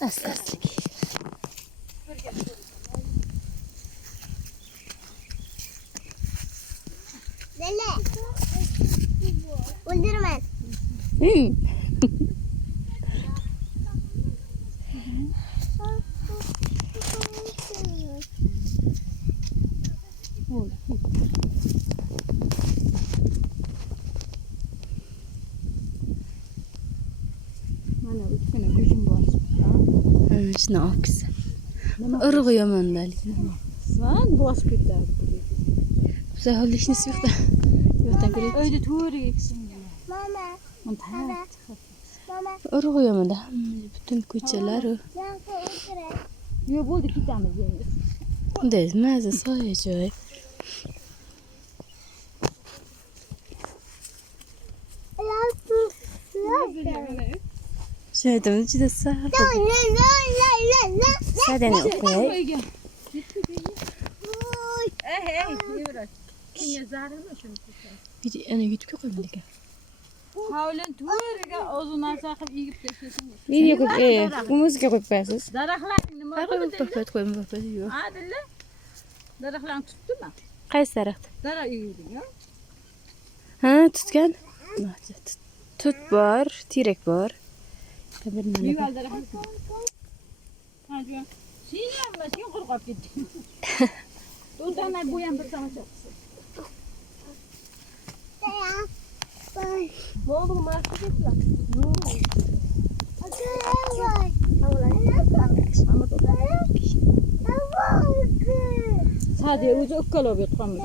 Aslastik. Lele. Öldürme. Mana o'tgan go'shim bosib. Shuna oqsa. Urug'i yomondalik. Sen bosib ketadi. Biza ho'llashni yo'qda. Yo'qdan ko'ra. Uyda to'g'ri eksin. Mama. Mama. Mama. Urug'i yomonda. Butun ko'chalar. Yanka o'tiray. Yo'q bo'ldi ketamiz endi. Bunday mazza soya joy. Şeyden juda saf. Sadani o'qiyay. Bir ana YouTube'ga qo'ymadik. Havlan to'g'riga o'zini saqib egib tashlasin. Video qo'yib, bu muzika qo'yib qo'yasiz. Daraxtlarni nima Qo'yib qo'yib yo'q. Adilla. Daraxtlarni tutdimi? Qaysi daraxt? Daraxt egilding, yo? Ha, tutgan. Tut bor, terak bor. Bir nima. Yuval daraxt. Ha, jo. Sen ham sen qo'rqib ketding. To'g'ri, bu ham bir tomosha qilsin. Bo'ldi, marka ketla. Sadece o'zi o'kkalab yotganmiz.